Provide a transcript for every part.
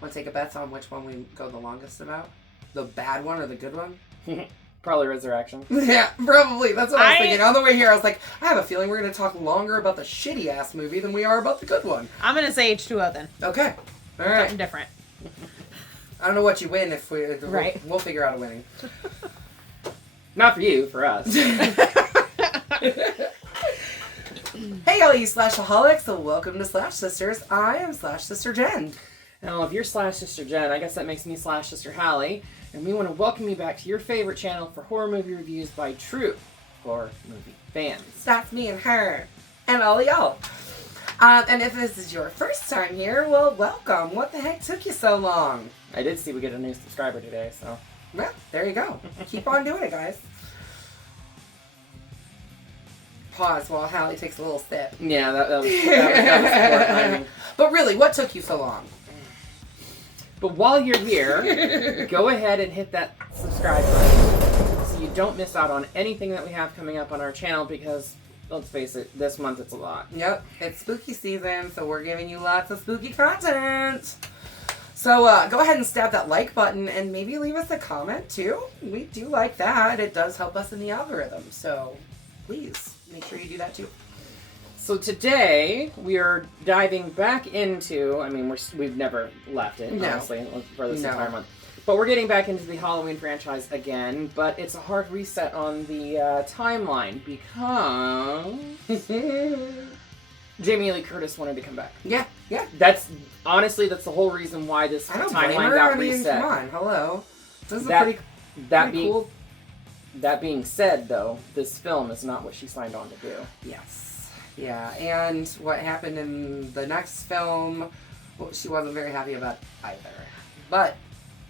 Want to take a bet on which one we go the longest about? The bad one or the good one? Probably Resurrection. Yeah, probably. That's what I was thinking. On the way here, I was like, I have a feeling we're going to talk longer about the shitty-ass movie than we are about the good one. I'm going to say H2O then. Okay. All right. Something different. I don't know what you win if we... Right. We'll figure out a winning. Not for you, for us. Hey, all you Slashaholics, so welcome to Slash Sisters. I am Slash Sister Jen. Now, if you're Slash Sister Jen, I guess that makes me Slash Sister Hallie, and we want to welcome you back to your favorite channel for horror movie reviews by true horror movie fans. That's me and her, and all y'all. And if this is your first time here, well, welcome. What the heck took you so long? I did see we get a new subscriber today, so... Well, there you go. Keep on doing it, guys. Pause while Hallie takes a little sip. Yeah, that was poor timing. But really, what took you so long? But while you're here, go ahead and hit that subscribe button so you don't miss out on anything that we have coming up on our channel because, let's face it, this month it's a lot. Yep, it's spooky season, so we're giving you lots of spooky content. So go ahead and stab that like button and maybe leave us a comment too. We do like that. It does help us in the algorithm, so please make sure you do that too. So today, we are diving back into, I mean, we've never left it, honestly, for this entire month. But we're getting back into the Halloween franchise again, but it's a hard reset on the timeline because Jamie Lee Curtis wanted to come back. Yeah. That's the whole reason why this timeline got reset. Come on, hello. This is pretty cool. That being said, though, this film is not what she signed on to do. Yes. Yeah, and what happened in the next film, well, she wasn't very happy about either. But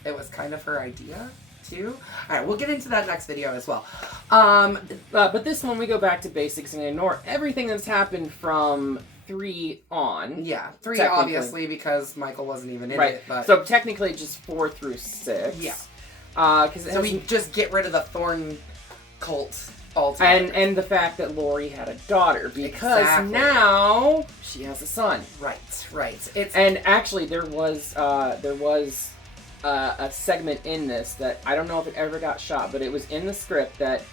it was kind of her idea, too. Alright, we'll get into that next video as well. But this one, we go back to basics and ignore everything that's happened from 3 on. Yeah, 3 obviously, because Michael wasn't even in it. But so technically just 4 through 6. Yeah. So we just get rid of the Thorn cult altogether. And the fact that Laurie had a daughter, because now she has a son. Right. And actually, there was a segment in this that I don't know if it ever got shot, but it was in the script that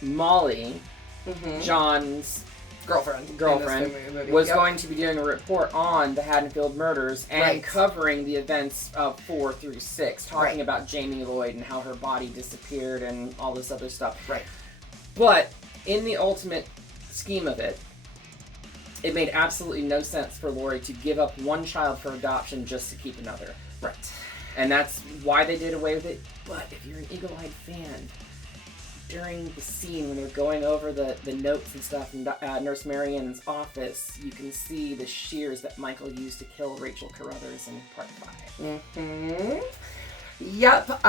Molly, John's girlfriend was going to be doing a report on the Haddonfield murders and covering the events of 4 through 6, talking about Jamie Lloyd and how her body disappeared and all this other stuff. Right. But in the ultimate scheme of it, it made absolutely no sense for Laurie to give up one child for adoption just to keep another. Right. And that's why they did away with it. But if you're an eagle-eyed fan, during the scene when they're going over the notes and stuff in Nurse Marion's office, you can see the shears that Michael used to kill Rachel Carruthers in part 5. Yep.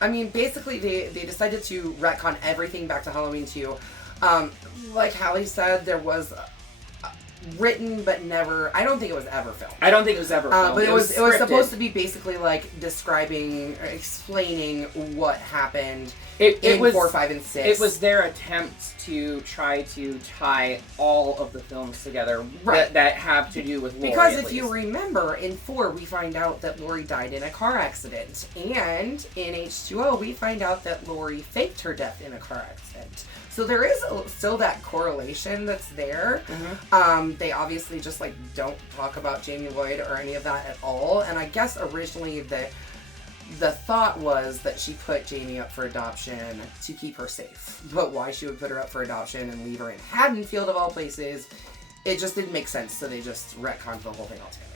I mean, basically they decided to retcon everything back to Halloween 2. Like Hallie said, there was written but never, I don't think it was ever filmed. I don't think it was ever filmed. But it was supposed to be basically like describing or explaining what happened in 4, 5, and 6. It was their attempt to try to tie all of the films together that have to do with Laurie. Because if you remember, in 4 we find out that Laurie died in a car accident. And in H2O we find out that Laurie faked her death in a car accident. So there is still that correlation that's there. They obviously just don't talk about Jamie Lloyd or any of that at all. And I guess originally the thought was that she put Jamie up for adoption to keep her safe. But why she would put her up for adoption and leave her in Haddonfield of all places, it just didn't make sense. So they just retconned the whole thing altogether.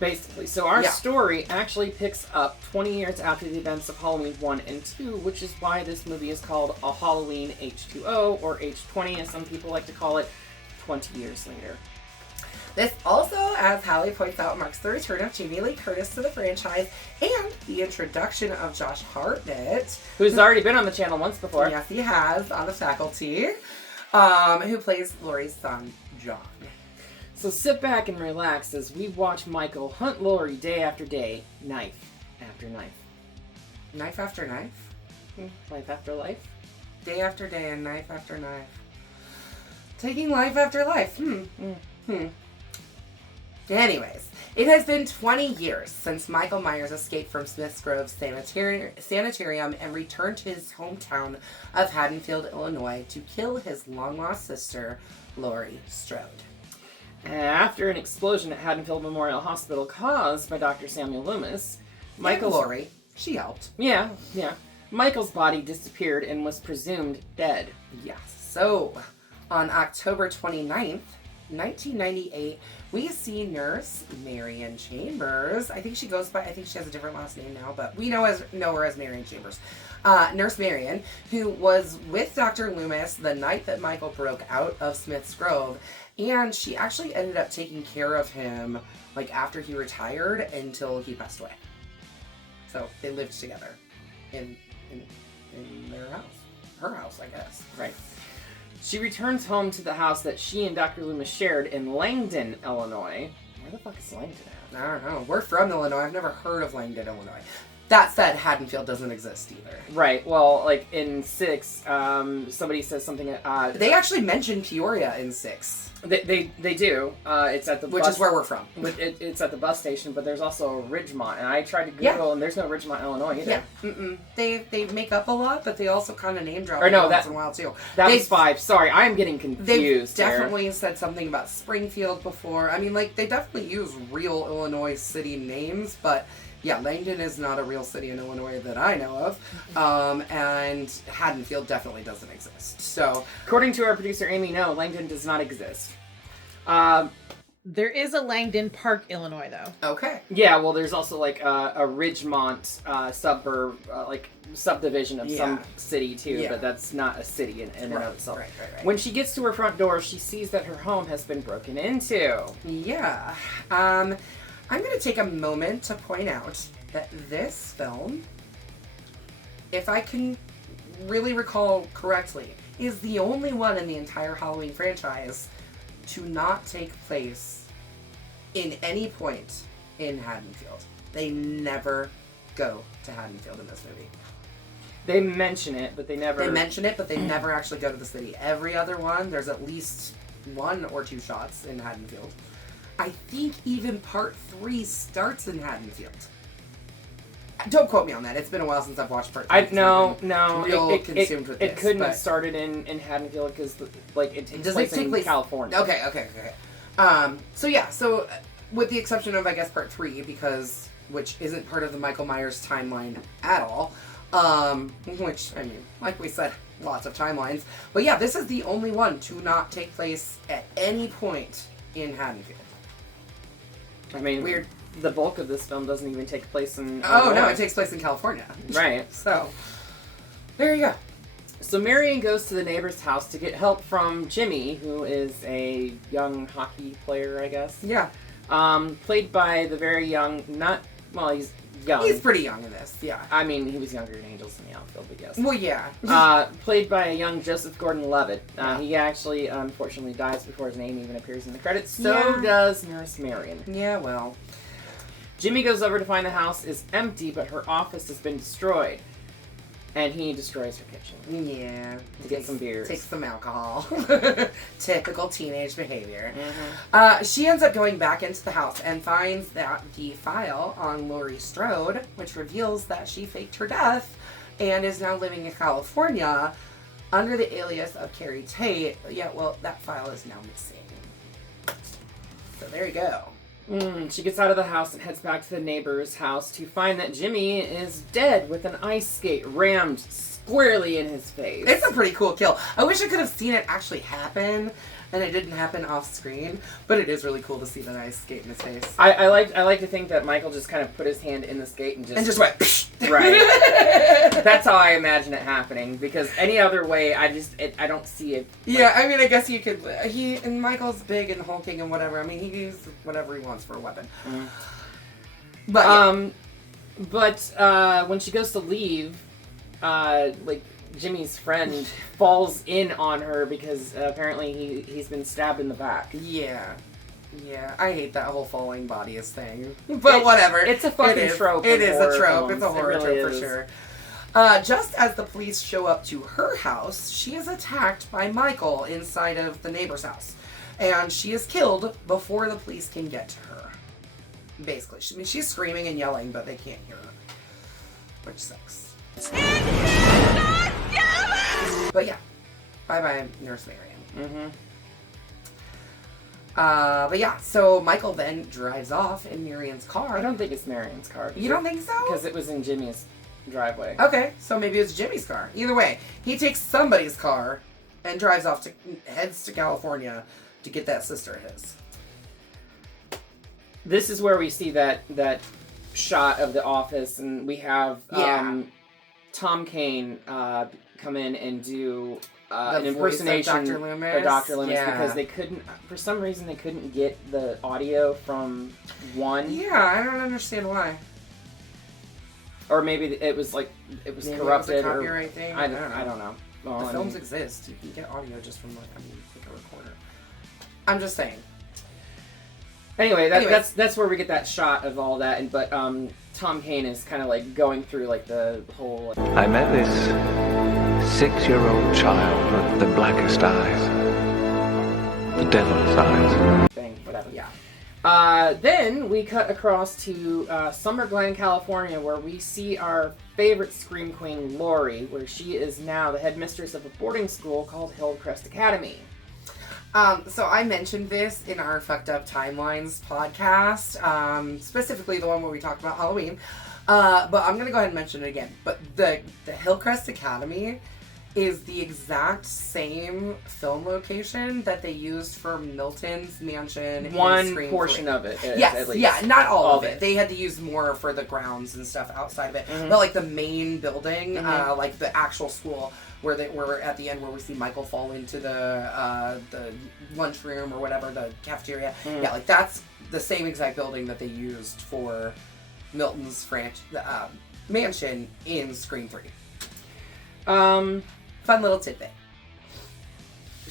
Basically. So our story actually picks up 20 years after the events of Halloween 1 and 2, which is why this movie is called A Halloween H2O, or H20 as some people like to call it, 20 years later. This also, as Hallie points out, marks the return of Jamie Lee Curtis to the franchise and the introduction of Josh Hartnett, who's already been on the channel once before. Yes, he has, on the faculty, who plays Laurie's son, John. So sit back and relax as we watch Michael hunt Laurie day after day, knife after knife. Knife after knife? Life after life? Day after day and knife after knife. Taking life after life. Anyways, it has been 20 years since Michael Myers escaped from Smith's Grove Sanitarium and returned to his hometown of Haddonfield, Illinois, to kill his long-lost sister, Laurie Strode. After an explosion at Haddonfield Memorial Hospital caused by Dr. Samuel Loomis, Laurie, she helped. Yeah. Michael's body disappeared and was presumed dead. Yes. So, on October 29th, 1998, we see Nurse Marion Chambers. I think she has a different last name now, but we know her as Marion Chambers. Nurse Marion, who was with Dr. Loomis the night that Michael broke out of Smith's Grove, and she actually ended up taking care of him, like, after he retired until he passed away. So, they lived together in their house. Her house, I guess. Right. She returns home to the house that she and Dr. Loomis shared in Langdon, Illinois. Where the fuck is Langdon at? I don't know. We're from Illinois. I've never heard of Langdon, Illinois. That said, Haddonfield doesn't exist either. Right. Well, like in 6, somebody says something. They actually mention Peoria in 6. They do. It's at the which is where we're from. It's at the bus station, but there's also Ridgemont, and I tried to Google, and there's no Ridgemont, Illinois either. Yeah. They make up a lot, but they also kind of name drop once in a while too. That was 5. Sorry, I am getting confused. They've definitely said something about Springfield before. I mean, like, they definitely use real Illinois city names, but yeah, Langdon is not a real city in Illinois that I know of, and Haddonfield definitely doesn't exist. So, according to our producer Amy, no, Langdon does not exist. There is a Langdon Park, Illinois, though. Okay. Yeah, well, there's also like a Ridgemont suburb, like subdivision of some city too, but that's not a city in and of itself. Right. When she gets to her front door, she sees that her home has been broken into. Yeah. I'm going to take a moment to point out that this film, if I can really recall correctly, is the only one in the entire Halloween franchise to not take place in any point in Haddonfield. They never go to Haddonfield in this movie. They mention it, but they never actually go to the city. Every other one, there's at least 1 or 2 shots in Haddonfield. I think even part 3 starts in Haddonfield. Don't quote me on that. It's been a while since I've watched part 3. No. It It couldn't have started in Haddonfield because it takes place in California. Okay. So with the exception of, I guess, part 3, which isn't part of the Michael Myers timeline at all, which, I mean, like we said, lots of timelines. But yeah, this is the only one to not take place at any point in Haddonfield. I mean, weird. The bulk of this film doesn't even take place in Illinois. No, it takes place in California. Right. So, there you go. So Marion goes to the neighbor's house to get help from Jimmy, who is a young hockey player, I guess. Yeah. Played by the very young, he's young. He's pretty young in this, yeah. I mean, he was younger than Angels in the Outfield, but yes. Well, yeah. Played by a young Joseph Gordon-Levitt. He actually, unfortunately, dies before his name even appears in the credits. So does Nurse Marion. Yeah, well. Jimmy goes over to find the house is empty, but her office has been destroyed. And he destroys her kitchen. Yeah. To get some beers. Takes some alcohol. Typical teenage behavior. Mm-hmm. She ends up going back into the house and finds that the file on Laurie Strode, which reveals that she faked her death and is now living in California under the alias of Carrie Tate. Yeah, well, that file is now missing. So there you go. She gets out of the house and heads back to the neighbor's house to find that Jimmy is dead with an ice skate rammed squarely in his face. It's a pretty cool kill. I wish I could have seen it actually happen, and it didn't happen off screen, but it is really cool to see that ice skate in his face. I like to think that Michael just kind of put his hand in the skate and just went psh. Right. That's how I imagine it happening, because any other way, I don't see it. Yeah, I mean, I guess you could. And Michael's big and hulking and whatever. I mean, he uses whatever he wants for a weapon. Mm. But when she goes to leave, Jimmy's friend falls in on her because apparently he's been stabbed in the back. Yeah, I hate that whole falling bodies thing. But whatever. It's a fucking trope. It is a trope. It's a horror trope for sure. Just as the police show up to her house, she is attacked by Michael inside of the neighbor's house. And she is killed before the police can get to her. Basically. She's screaming and yelling, but they can't hear her. Which sucks. But yeah. Bye-bye, Nurse Marion. But yeah, so Michael then drives off in Marion's car. I don't think it's Marion's car. You don't think so? Because it was in Jimmy's driveway. Okay, so maybe it's Jimmy's car. Either way, he takes somebody's car and drives off heads to California to get that sister of his. This is where we see that shot of the office, and we have Tom Kane come in and do an impersonation of Dr. Loomis because they couldn't, for some reason, they couldn't get the audio from one. Yeah, I don't understand why. Or maybe it was corrupted. It was a copyright thing. I don't know. Well, the films exist. You can get audio just from like a recorder. I'm just saying. Anyway, that's where we get that shot of all that, but Tom Kane is kind of like going through like the whole. I met this 6-year-old child with the blackest eyes, the devil's eyes. Thing, whatever. Yeah. Then we cut across to Summer Glen, California, where we see our favorite scream queen, Laurie, where she is now the headmistress of a boarding school called Hillcrest Academy. So I mentioned this in our Fucked Up Timelines podcast, specifically the one where we talked about Halloween. But I'm going to go ahead and mention it again. But the Hillcrest Academy is the exact same film location that they used for Milton's mansion. One portion of it is, yes, at least. Yeah, not all of it. They had to use more for the grounds and stuff outside of it. Mm-hmm. But like the main building, like the actual school, where we're at the end where we see Michael fall into the lunchroom or whatever, the cafeteria. Mm. Yeah, like that's the same exact building that they used for Milton's mansion in Scream 3. Fun little tidbit.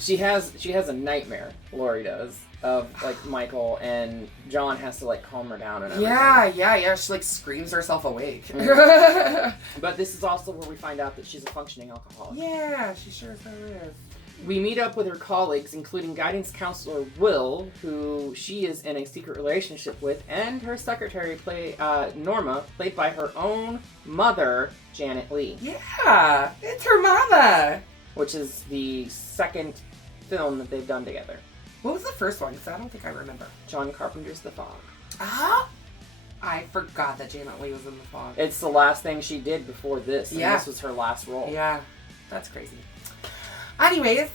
She has a nightmare, Laurie does, of like Michael, and John has to like calm her down and everything. Yeah. She like screams herself awake. Mm-hmm. But this is also where we find out that she's a functioning alcoholic. Yeah, she sure is. We meet up with her colleagues, including guidance counselor Will, who she is in a secret relationship with, and her secretary, Norma, played by her own mother, Janet Leigh. Yeah, it's her mama. Which is the second film that they've done together. What was the first one? Because I don't think I remember. John Carpenter's The Fog. I forgot that Janet Leigh was in The Fog. It's the last thing she did before this, and this was her last role. Yeah, that's crazy. Anyways,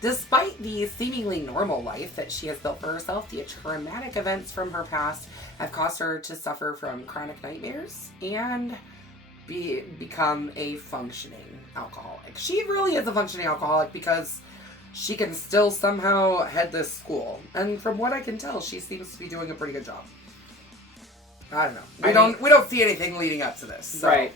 despite the seemingly normal life that she has built for herself, the traumatic events from her past have caused her to suffer from chronic nightmares and become a functioning alcoholic. She really is a functioning alcoholic because she can still somehow head this school. And from what I can tell, she seems to be doing a pretty good job. I don't know. We don't see anything leading up to this. So. Right.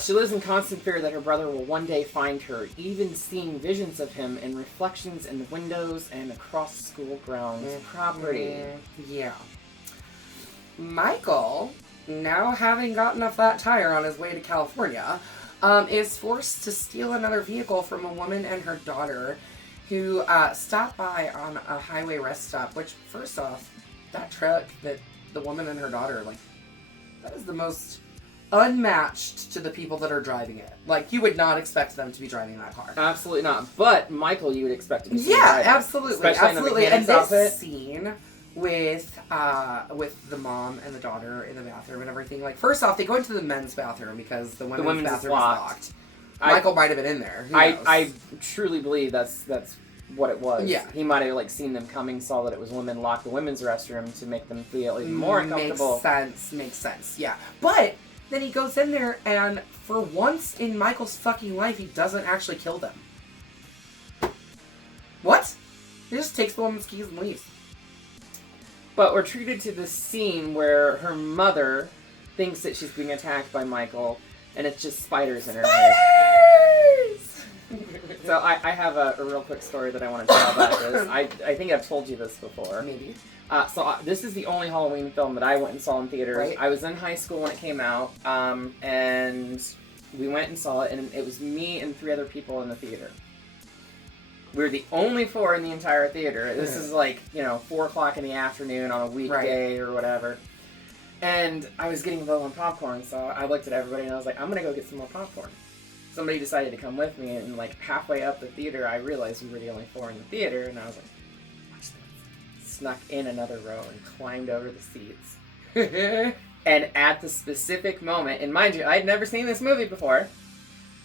She lives in constant fear that her brother will one day find her, even seeing visions of him in reflections in the windows and across school grounds property. Yeah. Michael, now having gotten a flat tire on his way to California, is forced to steal another vehicle from a woman and her daughter who stopped by on a highway rest stop, which, first off, that truck that the woman and her daughter, like, that is the most unmatched to the people that are driving it. Like, you would not expect them to be driving that car. Absolutely not. But Michael, you would expect to be. Yeah, absolutely. Especially and this scene with the mom and the daughter in the bathroom and everything. Like, first off, they go into the men's bathroom because the women's bathroom is locked. Michael might have been in there. I truly believe that's what it was. Yeah. He might have seen them coming, saw that it was women, locked the women's restroom to make them feel even more uncomfortable. Makes sense. Yeah. But then he goes in there, and for once in Michael's fucking life, he doesn't actually kill them. What? He just takes the woman's keys and leaves. But we're treated to this scene where her mother thinks that she's being attacked by Michael, and it's just spiders in her hair. So I have a real quick story that I want to tell about this. I think I've told you this before. Maybe. This is the only Halloween film that I went and saw in theaters. Right. I was in high school when it came out, and we went and saw it, and it was me and 3 other people in the theater. We were the only 4 in the entire theater. This is like, 4 o'clock in the afternoon on a weekday or whatever. And I was getting low on popcorn, so I looked at everybody and I was like, I'm going to go get some more popcorn. Somebody decided to come with me, and like halfway up the theater, I realized we were the only 4 in the theater, and I was like, watch this. Snuck in another row and climbed over the seats. And at the specific moment, and mind you, I'd never seen this movie before,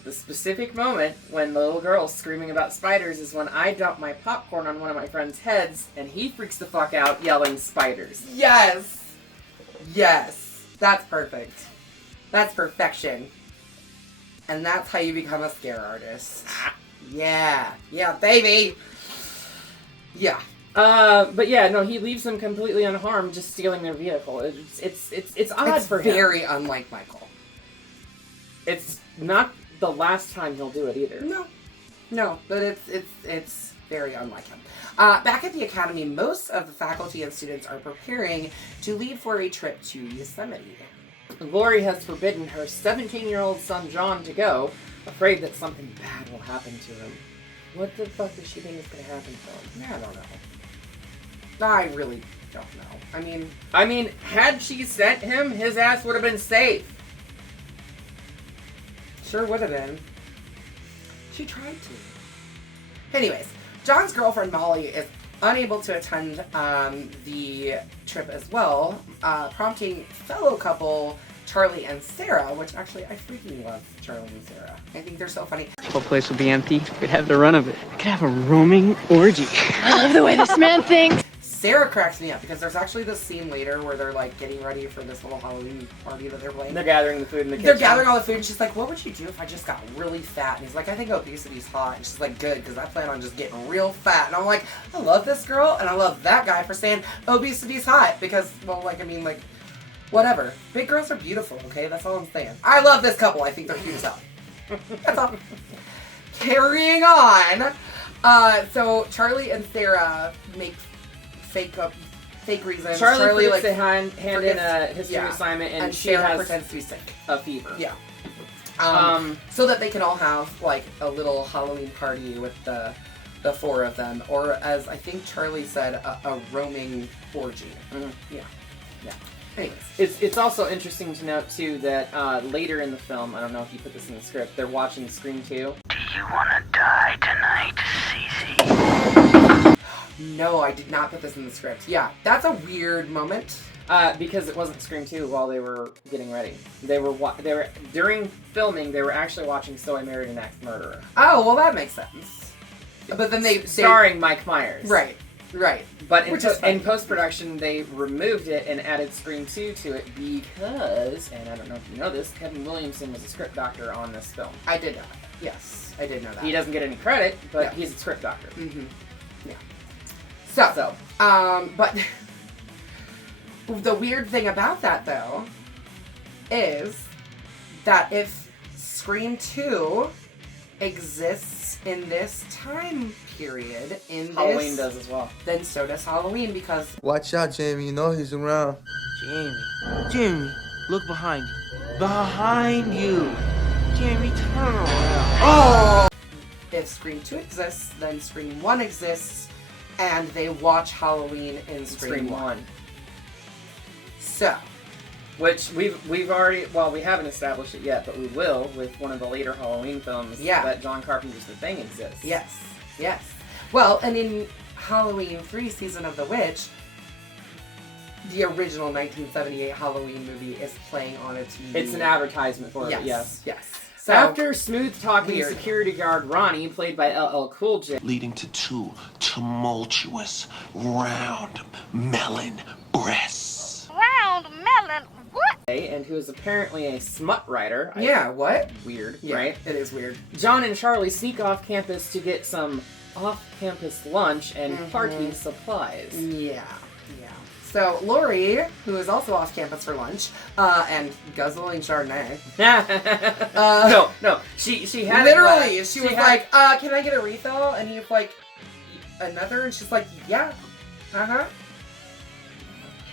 the specific moment when the little girl's screaming about spiders is when I dump my popcorn on one of my friend's heads, and he freaks the fuck out yelling spiders. Yes! Yes. That's perfect. That's perfection. And that's how you become a scare artist. Yeah. Yeah, baby! Yeah. But yeah, no, he leaves them completely unharmed, just stealing their vehicle. It's odd for him. It's very unlike Michael. It's not the last time he'll do it either. No, but it's very unlike him. Back at the academy, most of the faculty and students are preparing to leave for a trip to Yosemite. Laurie has forbidden her 17-year-old son John to go, afraid that something bad will happen to him. What the fuck does she think is going to happen to him? I don't know. I really don't know. I mean, had she sent him, his ass would have been safe. Sure would have been. She tried to. Anyways, John's girlfriend Molly is unable to attend the trip as well, prompting fellow couple Charlie and Sarah, which actually I freaking love Charlie and Sarah. I think they're so funny. The whole place would be empty. We'd have the run of it. We could have a roaming orgy. I love the way this man thinks. Sarah cracks me up because there's actually this scene later where they're like getting ready for this little Halloween party that they're playing. They're gathering the food in the kitchen. They're gathering all the food, and she's like, what would you do if I just got really fat? And he's like, I think obesity's hot. And she's like, good, because I plan on just getting real fat. And I'm like, I love this girl, and I love that guy for saying obesity's hot. Because, well, whatever. Big girls are beautiful, okay? That's all I'm saying. I love this couple. I think they're cute as hell. That's all. Carrying on. So Charlie and Sarah make fake reasons. Charlie puts a hand in a history assignment, and she Sarah has pretends to be sick. A fever. Yeah. So that they can all have like a little Halloween party with the 4 of them, or as I think Charlie said, a roaming orgy. Mm-hmm. Yeah. Anyways, it's also interesting to note too that later in the film, I don't know if you put this in the script, they're watching Scream 2. Do you want to die tonight, Cece? No, I did not put this in the script. Yeah, that's a weird moment. Because it wasn't Scream 2 while they were getting ready. They were during filming. They were actually watching So I Married an Axe Murderer. Oh, well, that makes sense. But then starring Mike Myers. Right. But in post-production, they removed it and added Scream 2 to it because, and I don't know if you know this, Kevin Williamson was a script doctor on this film. I did know that. Yes, I did know that. He doesn't get any credit, but he's a script doctor. Mm-hmm. Yeah. So, but the weird thing about that, though, is that if Scream 2 exists in this time period, Halloween does as well. Then so does Halloween, because... Watch out, Jamie. You know he's around. Jamie, look behind you. Behind you. Jamie, turn around. Oh! If Scream 2 exists, then Scream 1 exists, and they watch Halloween in Scream 1. So... Which we've already, well, we haven't established it yet, but we will with one of the later Halloween films that John Carpenter's The Thing exists. Yes. Well, and in Halloween 3, Season of the Witch, the original 1978 Halloween movie is playing on a TV. It's an advertisement for it, yes. So, after smooth-talking security guard Ronnie, played by LL Cool J, leading to 2 tumultuous, round melon breasts. Round melon? What? And who is apparently a smut writer. What? Weird, yeah, right? It is weird. John and Charlie sneak off campus to get some off-campus lunch and party supplies. Yeah. So Laurie, who is also off campus for lunch, and guzzling Chardonnay. No. She had literally. She was like, "Can I get a refill?" And he was like, "Another?" And she's like, "Yeah,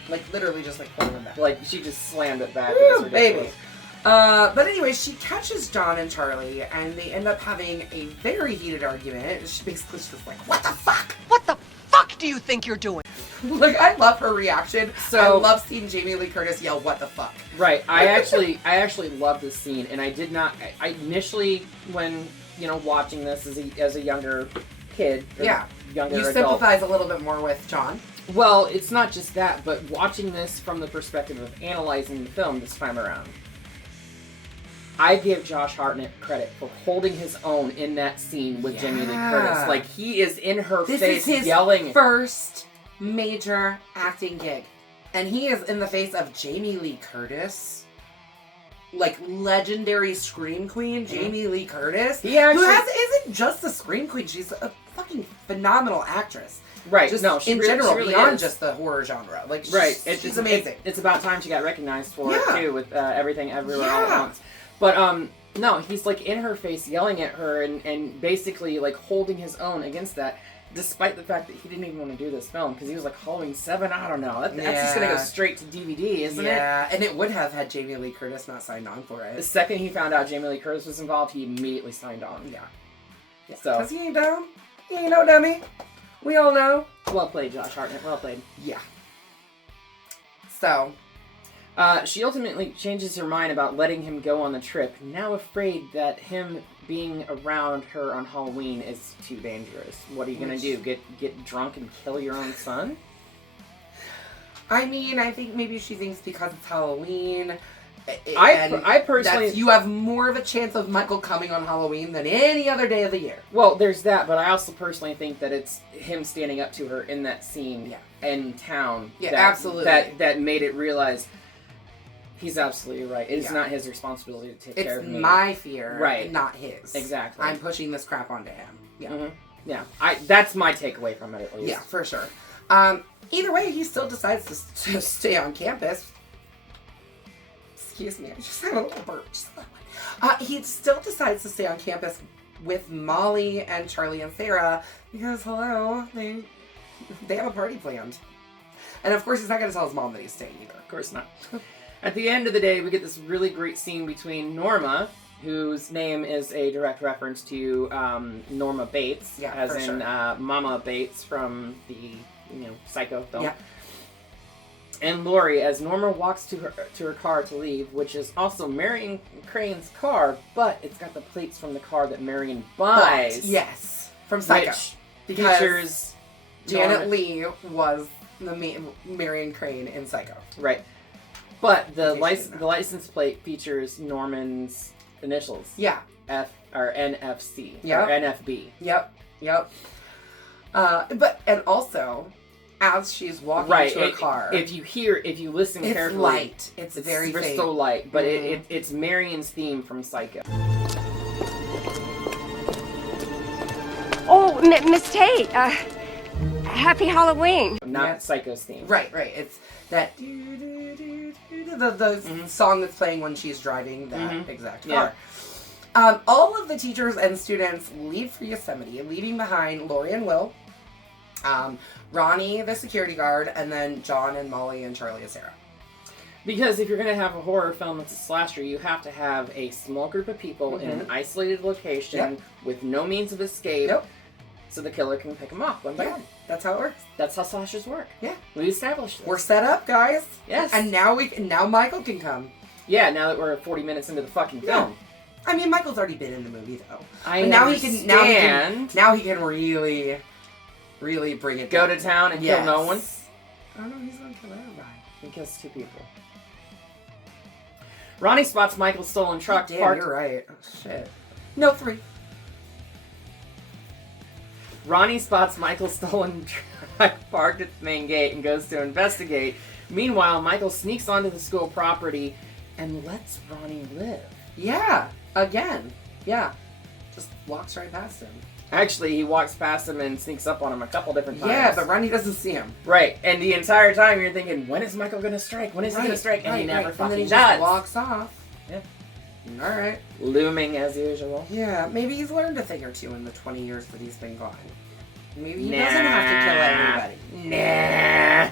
Like literally, just like pulling it back. Like she just slammed it back. Ooh, baby. But anyway, she catches John and Charlie, and they end up having a very heated argument. She basically just like, what the fuck? What the fuck do you think you're doing? Like, I love her reaction. So, I love seeing Jamie Lee Curtis yell, what the fuck? Right. I actually love this scene, and I did not, I initially, when, watching this as a younger kid, younger you adult, sympathize a little bit more with John. Well, it's not just that, but watching this from the perspective of analyzing the film this time around, I give Josh Hartnett credit for holding his own in that scene with Jamie Lee Curtis. Like, he is in her face This is his yelling. first major acting gig. And he is in the face of Jamie Lee Curtis. Like, legendary scream queen, Jamie Lee Curtis. He actually isn't just a scream queen, she's a fucking phenomenal actress. Right, Just no, she in really, general, she really beyond is. just the horror genre. Like, right, she's amazing. It's about time she got recognized for it, too, with Everything Everywhere All at Once. But, no, he's, like, in her face, yelling at her, and basically, like, holding his own against that, despite the fact that he didn't even want to do this film, because he was like, Halloween 7, I don't know. That's just going to go straight to DVD, isn't it? Yeah, and it would have had Jamie Lee Curtis not signed on for it. The second he found out Jamie Lee Curtis was involved, he immediately signed on. Yeah. So, because he ain't down. He ain't no dummy. We all know. Well played, Josh Hartnett. Well played. Yeah. So, she ultimately changes her mind about letting him go on the trip, now afraid that him being around her on Halloween is too dangerous. What are you gonna do? Get drunk and kill your own son? I mean, I think maybe she thinks because it's Halloween. I personally... you have more of a chance of Michael coming on Halloween than any other day of the year. Well, there's that, but I also personally think that it's him standing up to her in that scene in town. Yeah, absolutely. That made it realize he's absolutely right. It's not his responsibility to take care of me. It's my fear, right? Not his. Exactly. I'm pushing this crap onto him. Yeah. Mm-hmm. Yeah. That's my takeaway from it, at least. Yeah, for sure. Either way, he still decides to stay on campus. Excuse me, I just had a little burp. He still decides to stay on campus with Molly and Charlie and Sarah because, hello, they have a party planned. And of course, he's not going to tell his mom that he's staying either. Of course not. At the end of the day, we get this really great scene between Norma, whose name is a direct reference to Norma Bates, as in Mama Bates from the Psycho film. Yeah. And Laurie, as Norma walks to her car to leave, which is also Marion Crane's car, but it's got the plates from the car that Marion buys. Yes, from Psycho. Because features Janet Leigh was the Marion Crane in Psycho. Right. But the license plate features Norman's initials. Yeah. F or NFC. Yep. Or NFB. Yep. And also, as she's walking to her car, if you listen carefully, it's light. It's very faint. So light, but it's Marion's theme from Psycho. Oh, Miss Tate, happy Halloween. Not Psycho's theme. Right. It's that the song that's playing when she's driving that exact car. All of the teachers and students leave for Yosemite, leaving behind Laurie and Will, Ronnie, the security guard, and then John and Molly and Charlie and Sarah. Because if you're going to have a horror film that's a slasher, you have to have a small group of people in an isolated location with no means of escape, so the killer can pick them off one by one. That's how it works. That's how slashers work. Yeah, we established this. We're set up, guys. Yes, and now Michael can come. Yeah, now that we're 40 minutes into the fucking film. I mean, Michael's already been in the movie though. Now he can really bring it. Go to town and kill no one. Oh no, he's gonna kill everybody. He kills 2 people. Ronnie spots Michael's stolen truck parked. You're right. Oh, shit. No, 3. Ronnie spots Michael's stolen truck parked at the main gate and goes to investigate. Meanwhile, Michael sneaks onto the school property and lets Ronnie live. Yeah. Again. Yeah. Just walks right past him. Actually, he walks past him and sneaks up on him a couple different times. Yeah, but Ronnie doesn't see him. Right, and the entire time you're thinking, when is Michael going to strike? When is he going to strike? And he never fucking does. And then he just walks off. Yeah. All right. Looming as usual. Yeah, maybe he's learned a thing or two in the 20 years that he's been gone. Maybe he doesn't have to kill everybody. Nah.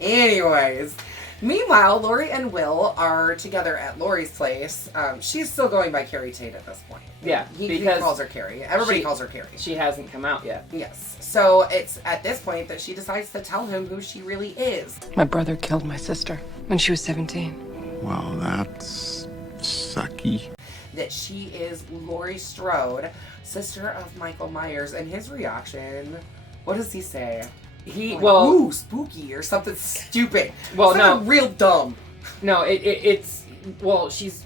Anyways, Meanwhile, Laurie and Will are together at Laurie's place. She's still going by Carrie Tate at this point. Yeah, he calls her Carrie. Everybody calls her Carrie. She hasn't come out yet. Yes. So it's at this point that she decides to tell him who she really is. My brother killed my sister when she was 17. Well, that's sucky. That she is Laurie Strode, sister of Michael Myers, and his reaction, what does he say? Ooh, spooky or something stupid. Well, no, real dumb. No, she's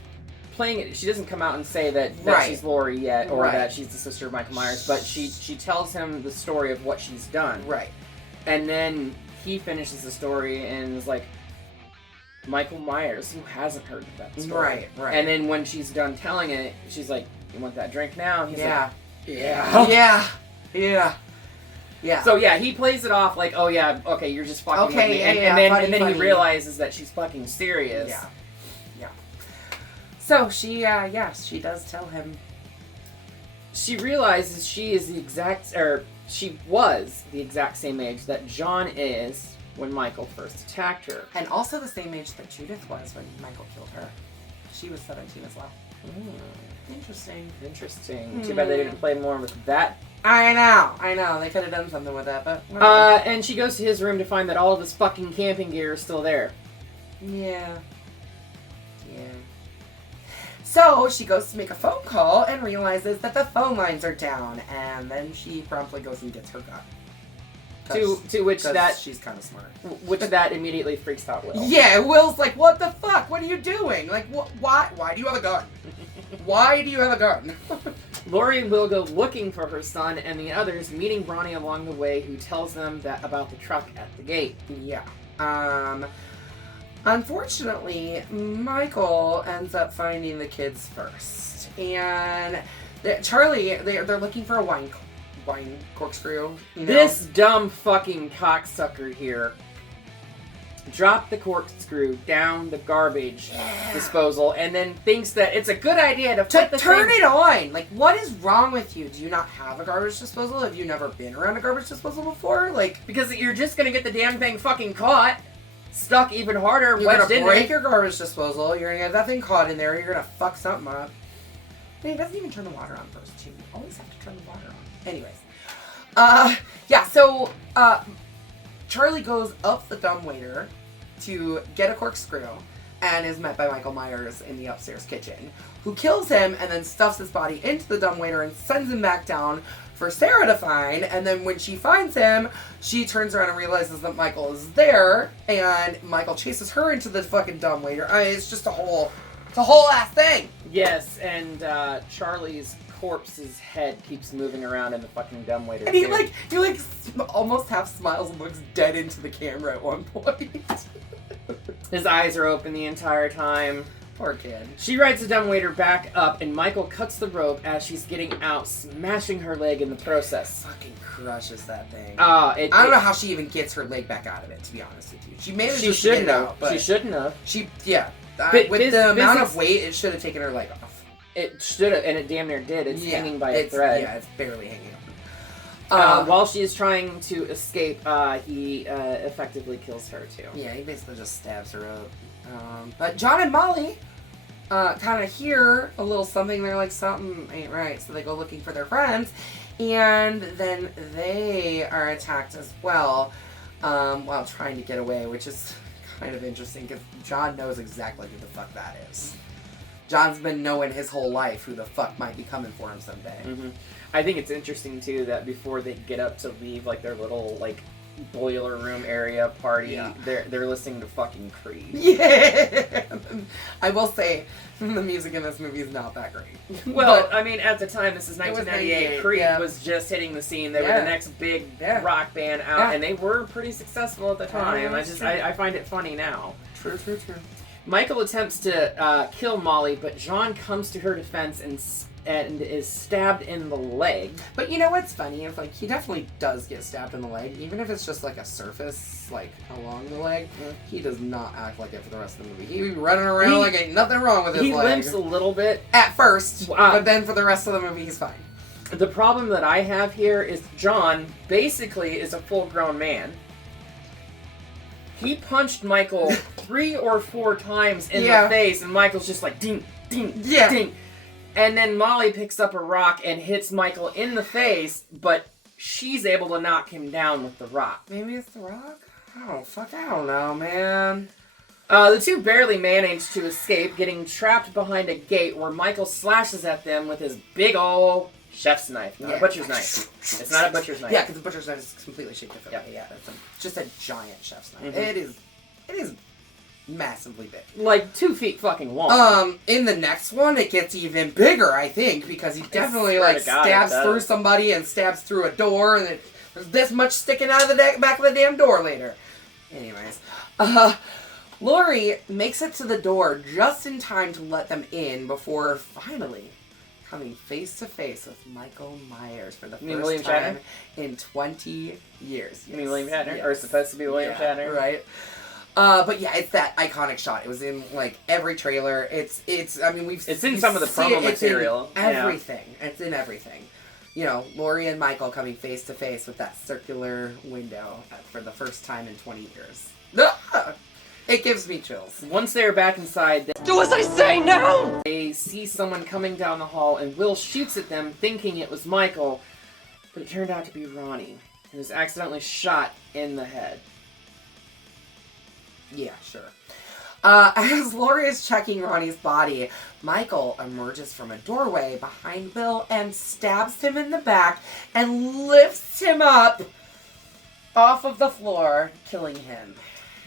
playing it. She doesn't come out and say that she's Laurie yet, or that she's the sister of Michael Myers. But she tells him the story of what she's done. Right. And then he finishes the story and is like, Michael Myers, who hasn't heard that story? Right. And then when she's done telling it, she's like, "You want that drink now?" And he's like, yeah. Yeah. So yeah, he plays it off like, oh yeah, okay, you're just fucking with me. And then he realizes that she's fucking serious. Yeah. So she does tell him. She realizes she was the exact same age that John is when Michael first attacked her. And also the same age that Judith was when Michael killed her. She was 17 as well. Interesting. Too bad they didn't play more with that. I know. They could have done something with that, but and she goes to his room to find that all of his fucking camping gear is still there. Yeah. So she goes to make a phone call and realizes that the phone lines are down, and then she promptly goes and gets her gun. To which that she's kind of smart. Which that immediately freaks out Will. Yeah, Will's like, "What the fuck? What are you doing? Like, why do you have a gun? Why do you have a gun?" Laurie and Will go looking for her son and the others, meeting Ronnie along the way, who tells them that about the truck at the gate. Yeah. Unfortunately, Michael ends up finding the kids first, and Charlie, they're looking for a wine corkscrew. You know? This dumb fucking cocksucker here dropped the corkscrew down the garbage disposal and then thinks that it's a good idea to turn it on. Like, what is wrong with you? Do you not have a garbage disposal? Have you never been around a garbage disposal before? Like, because you're just gonna get the damn thing fucking caught, stuck even harder. You're gonna break your garbage disposal. You're gonna get that thing caught in there. You're gonna fuck something up. And he doesn't even turn the water on first, too. You always have to turn the water on. Anyways. So Charlie goes up the dumbwaiter to get a corkscrew and is met by Michael Myers in the upstairs kitchen, who kills him and then stuffs his body into the dumbwaiter and sends him back down for Sarah to find. And then when she finds him, she turns around and realizes that Michael is there, and Michael chases her into the fucking dumbwaiter. I mean, it's just a whole ass thing. Yes, and Charlie's corpse's head keeps moving around in the fucking dumbwaiter. And he almost half smiles and looks dead into the camera at one point. His eyes are open the entire time. Poor kid. She rides the dumbwaiter back up, and Michael cuts the rope as she's getting out, smashing her leg in the process. Fucking crushes that thing. I don't know how she even gets her leg back out of it, to be honest with you. She manages to get it out, but she shouldn't have. With the amount of weight, it should have taken her leg off. It should have, and it damn near did. It's hanging by a thread. Yeah, it's barely hanging up. While she is trying to escape, he effectively kills her, too. Yeah, he basically just stabs her up. But John and Molly kind of hear a little something. They're like, something ain't right. So they go looking for their friends. And then they are attacked as well while trying to get away, which is kind of interesting because John knows exactly who the fuck that is. John's been knowing his whole life who the fuck might be coming for him someday. Mm-hmm. I think it's interesting, too, that before they get up to leave, like, their little, like, boiler room area party, they're listening to fucking Creed. Yeah! I will say, the music in this movie is not that great. Well, I mean, at the time, this is 1998, Creed was just hitting the scene. They were the next big rock band out, and they were pretty successful at the time. I find it funny now. True. Michael attempts to kill Molly, but John comes to her defense and is stabbed in the leg. But you know what's funny? It's like, he definitely does get stabbed in the leg, even if it's just like a surface, like along the leg. He does not act like it for the rest of the movie. He be running around like ain't nothing wrong with his leg. He limps a little bit. At first, but then for the rest of the movie, he's fine. The problem that I have here is John basically is a full-grown man. He punched Michael 3 or 4 times in the face, and Michael's just like, ding, ding, ding. And then Molly picks up a rock and hits Michael in the face, but she's able to knock him down with the rock. Maybe it's the rock? Oh, fuck, I don't know, man. The two barely manage to escape, getting trapped behind a gate where Michael slashes at them with his big ol' chef's knife, not a butcher's knife. It's not a butcher's knife. Yeah, because the butcher's knife is completely shaped differently. Yeah, it's just a giant chef's knife. Mm-hmm. It is massively big. Like 2 feet fucking long. In the next one, it gets even bigger, I think, because he definitely stabs through somebody and stabs through a door, and there's this much sticking out of the back of the damn door later. Anyways, Laurie makes it to the door just in time to let them in before finally coming face to face with Michael Myers for the first time in 20 years. You mean William Shatner? Yes. Or supposed to be William Shatner? Right. But yeah, it's that iconic shot. It was in like every trailer. It's in some of the promo material. Everything. Yeah. It's in everything. You know, Laurie and Michael coming face to face with that circular window for the first time in 20 years. It gives me chills. Once they're back inside, do as I say now! They see someone coming down the hall, and Will shoots at them, thinking it was Michael, but it turned out to be Ronnie, who was accidentally shot in the head. Yeah, sure. As Laurie is checking Ronnie's body, Michael emerges from a doorway behind Will and stabs him in the back and lifts him up off of the floor, killing him.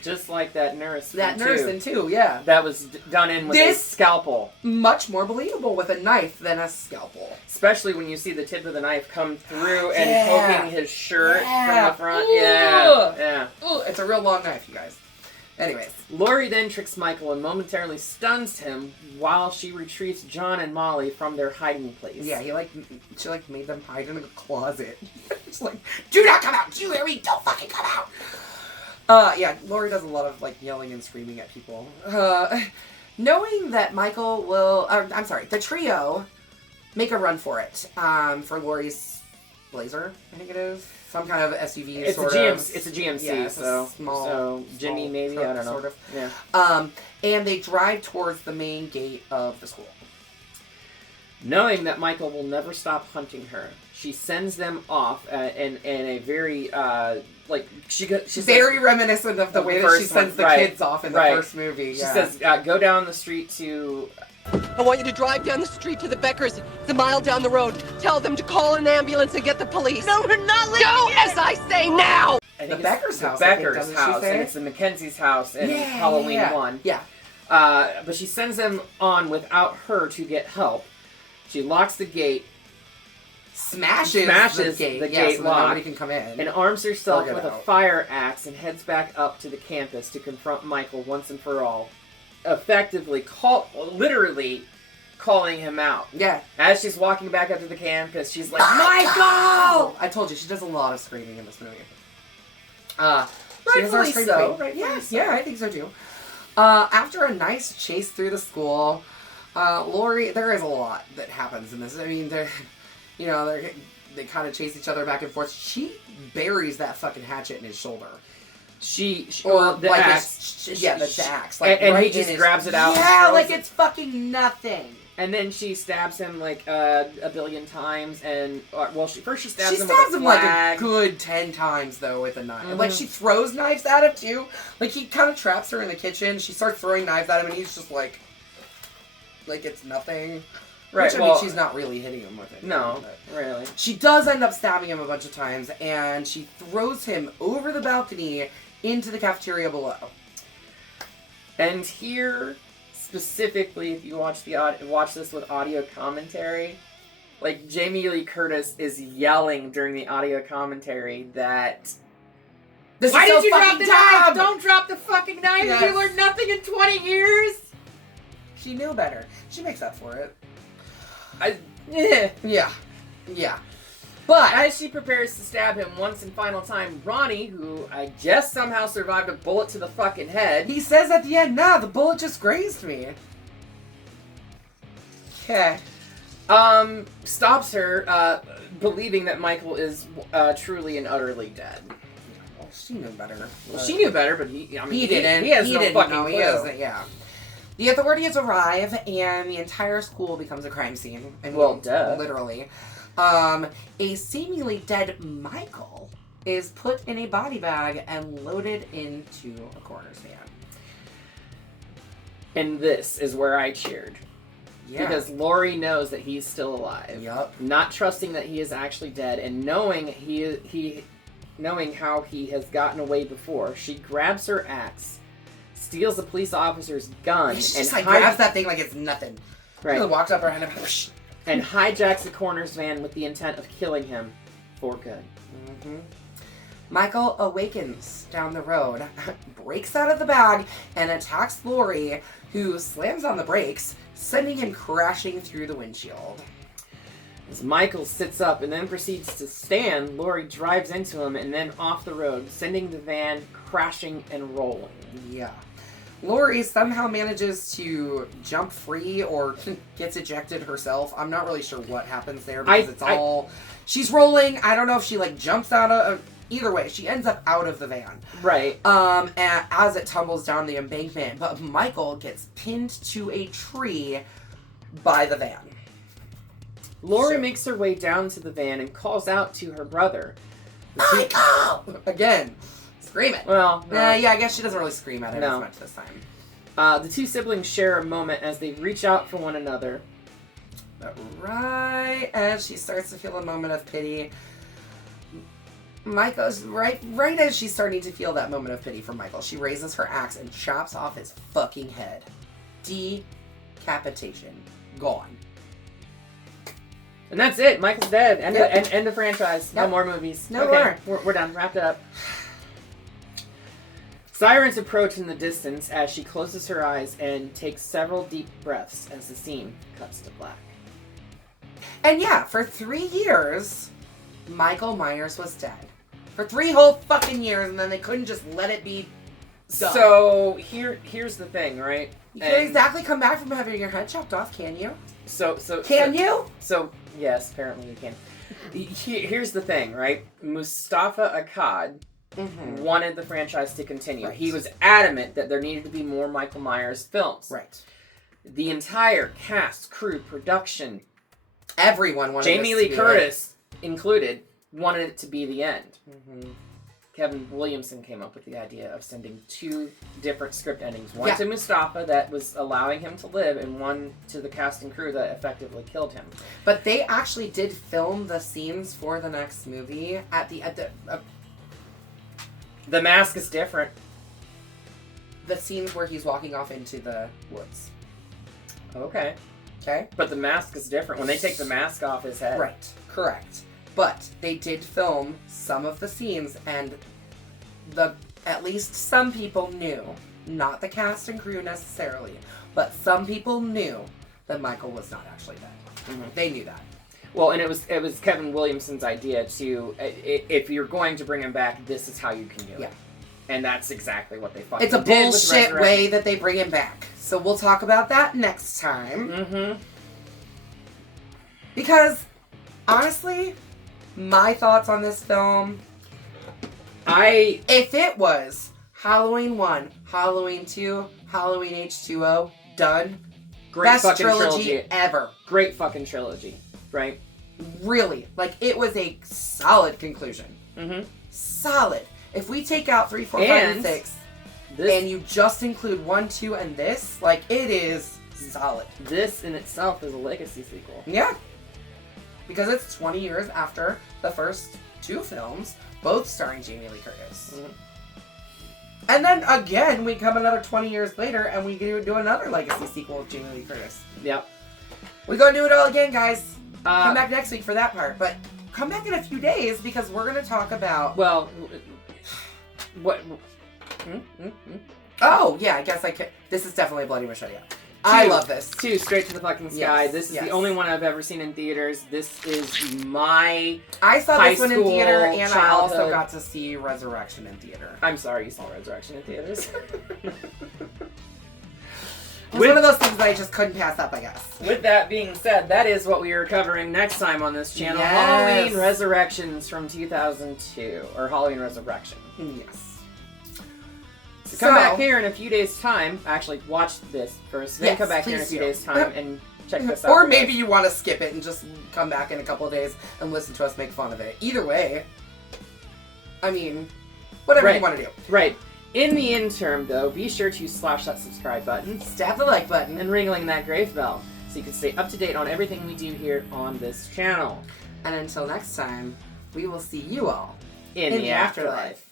Just like that nurse. That nurse in 2, yeah. That was done in with a scalpel. Much more believable with a knife than a scalpel. Especially when you see the tip of the knife come through and poking his shirt from the front. Ooh. Yeah. Ooh, it's a real long knife, you guys. Anyways. Laurie then tricks Michael and momentarily stuns him while she retrieves John and Molly from their hiding place. Yeah, she made them hide in a closet. It's like, do not come out! Do you hear me? Don't fucking come out! Yeah, Laurie does a lot of, yelling and screaming at people. Knowing that Michael will... the trio make a run for it. For Laurie's Blazer, I think it is. Some kind of SUV, it's a GMC, yeah, so small Jimmy, maybe, I don't know. Sort of. Yeah. And they drive towards the main gate of the school. Knowing that Michael will never stop hunting her, she sends them off in a very she's very reminiscent of the way that she sends the kids off in the first movie. She says, "Go down the street to." I want you to drive down the street to the Beckers. It's a mile down the road. Tell them to call an ambulance and get the police. No, we're not leaving yet. As I say now. The Beckers' house. The Beckers' house, and it's the Mackenzie's house in Halloween 1. Yeah. But she sends them on without her to get help. She locks the gate. Smashes the gate so lock, nobody can come in. And arms herself with a fire axe and heads back up to the campus to confront Michael once and for all. Effectively, literally calling him out. Yeah. As she's walking back up to the campus, she's like, Michael! I told you, she does a lot of screaming in this movie. Rightfully so. Yeah, I think so too. After a nice chase through the school, Laurie, there is a lot that happens in this. I mean, they kind of chase each other back and forth. She buries that fucking hatchet in his shoulder. The axe. The axe. And he just grabs it out. Yeah, like it's fucking nothing. And then she stabs him a billion times, and she stabs him with a flag. Like a good 10 times though with a knife. Mm-hmm. Like she throws knives at him too. Like he kind of traps her in the kitchen. She starts throwing knives at him, and he's just like it's nothing. Right. Which, I mean, she's not really hitting him with it. No, really. She does end up stabbing him a bunch of times, and she throws him over the balcony into the cafeteria below. And here, specifically, if you watch this with audio commentary, Jamie Lee Curtis is yelling during the audio commentary that. Why did you drop the knife? Don't drop the fucking knife. Yes. You learned nothing in 20 years. She knew better. She makes up for it. Yeah. But as she prepares to stab him once and final time, Ronnie, who I guess somehow survived a bullet to the fucking head, he says at the end, "Nah, the bullet just grazed me." Okay. Stops her, believing that Michael is truly and utterly dead. she knew better. Well, she knew better, but he didn't. He has no fucking clue. He doesn't, yeah. The authorities arrive, and the entire school becomes a crime scene. I mean, duh. Literally. A seemingly dead Michael is put in a body bag and loaded into a coroner's van. And this is where I cheered. Yeah. Because Laurie knows that he's still alive. Yep. Not trusting that he is actually dead, and knowing knowing how he has gotten away before, she grabs her axe, steals a police officer's gun, she just grabs that thing like it's nothing. Right. And walks up behind him and hijacks the coroner's van with the intent of killing him for good. Mm-hmm. Michael awakens down the road, breaks out of the bag, and attacks Laurie, who slams on the brakes, sending him crashing through the windshield. As Michael sits up and then proceeds to stand, Laurie drives into him and then off the road, sending the van crashing and rolling. Yeah. Laurie somehow manages to jump free or gets ejected herself. I'm not really sure what happens there because she's rolling. I don't know if she jumps out of... Either way, she ends up out of the van. Right. And as it tumbles down the embankment, but Michael gets pinned to a tree by the van. Laurie makes her way down to the van and calls out to her brother. Michael! Again, screaming. Well, no. Yeah, I guess she doesn't really scream at him as much this time. The two siblings share a moment as they reach out for one another. But right as she starts to feel a moment of pity, Michael's right as she's starting to feel that moment of pity for Michael, she raises her axe and chops off his fucking head. Decapitation. Gone. And that's it. Michael's dead. End of franchise. Yep. No more movies. No more. We're done. Wrapped it up. Sirens approach in the distance as she closes her eyes and takes several deep breaths as the scene cuts to black. And yeah, for 3 years, Michael Myers was dead. For 3 whole fucking years, and then they couldn't just let it be done. So, here's the thing, right? You can't exactly come back from having your head chopped off, can you? Can you? So, yes, apparently you can. Here's the thing, right? Mustafa Akkad wanted the franchise to continue. Right. He was adamant that there needed to be more Michael Myers films. Right. The entire cast, crew, production, everyone wanted Jamie Lee Curtis included, wanted it to be the end. Mm-hmm. Kevin Williamson came up with the idea of sending 2 different script endings. One to Mustafa that was allowing him to live, and one to the cast and crew that effectively killed him. But they actually did film the scenes for the next movie at the The mask is different. The scenes where he's walking off into the woods. Okay. Okay. But the mask is different when they take the mask off his head. Right. Correct. But they did film some of the scenes, and at least some people knew, not the cast and crew necessarily, but some people knew that Michael was not actually dead. Mm-hmm. They knew that. Well, and it was Kevin Williamson's idea to, if you're going to bring him back, this is how you can do it. And that's exactly what they fucking did. It's a bullshit way that they bring him back. So we'll talk about that next time. Mm-hmm. Because, honestly, my thoughts on this film, if it was Halloween 1, Halloween 2, Halloween H20, done, best trilogy ever. Great fucking trilogy, right? Really. it was a solid conclusion. Mm-hmm. Solid. If we take out 3, 4, 5, and 6, and you just include 1, 2, and this, it is solid. This in itself is a legacy sequel. Yeah. Because it's 20 years after the first 2 films, both starring Jamie Lee Curtis. Mm-hmm. And then, again, we come another 20 years later, and we do another legacy sequel with Jamie Lee Curtis. Yep. We're going to do it all again, guys. Come back next week for that part. But come back in a few days, because we're going to talk about... Well, what... Oh, yeah, I guess I could... This is definitely a Bloody Machete. I love this. 2, Straight to the Fucking Sky. This is the only one I've ever seen in theaters. This is my I saw high this one in theater, and childhood. I also got to see Resurrection in theater. I'm sorry you saw Resurrection in theaters. It was one of those things that I just couldn't pass up, I guess. With that being said, that is what we are covering next time on this channel. Yes. Halloween Resurrections from 2002. Or Halloween Resurrection. Yes. So come back here in a few days' time. Actually, watch this first. Then come back here in a few days' time and check this out. Or maybe you want to skip it and just come back in a couple of days and listen to us make fun of it. Either way, I mean, whatever you want to do. Right. In the interim, though, be sure to slash that subscribe button, stab the like button, and ringling that grave bell so you can stay up to date on everything we do here on this channel. And until next time, we will see you all in the afterlife.